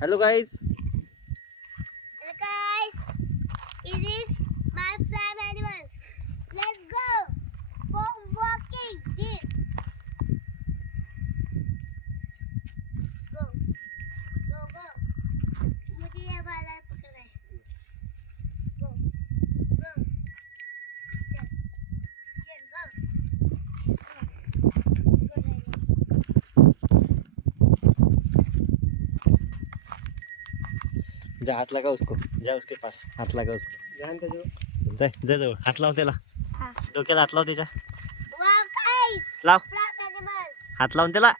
Hello guys. Hello guys, it is my farm animals. Let's go for walking. This. Go, go, go. मुझे ये वाला पकड़ना है. Go, go. चल, चल, go. जा हाथ लगा उसको, जा उसके पास हाथ लगा उसको. जाय जाय जवळ हात लाव त्याला, हाँ. डोक्याला हात लाव त्याच्या. Wow, guys, लाव farm animals. हात लावून त्याला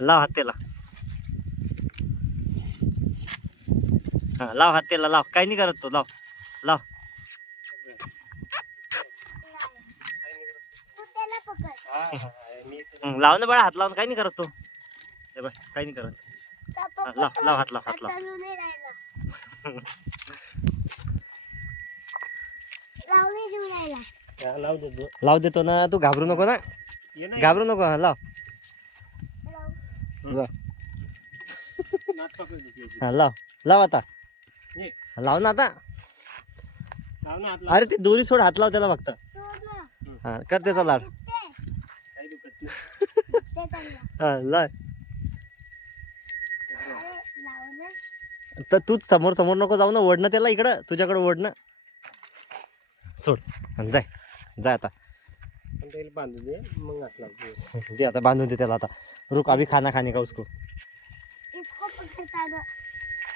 लाव हात त्याला. हा लाव हात त्याला लाव, काही नाही करत तो. लाव लाव तू त्याला पकड. लाव ना बाळा, हात लावून काही नाही करत तो. हे बघ काही नाही करत. का हा, लाव लाव हात लाव हात लाव. चालू नाही राहिला. लावणी देऊ राहिला. लाव देतो ना, तू घाबरू नको ना, घाबरू नको. हा लाव लाव. लाव. हा लाव लाव आता, लाव ना आता. अरे ती दोरी सोड, हात लाव त्याला फक्त. सोड ना. हा कर त्याचा लाड. दुखते चांगलं. हा लाव. अरे लाव ना. तर तूच समोर समोर नको जाऊ ना, ओढणं त्याला इकडं, तुझ्याकडे ओढणं. सोड आणि जाय जाय आता. दे आता बांधून दे त्याला आता. रुक अभी खाना खाने का उसको. इसको पकड़ता ना.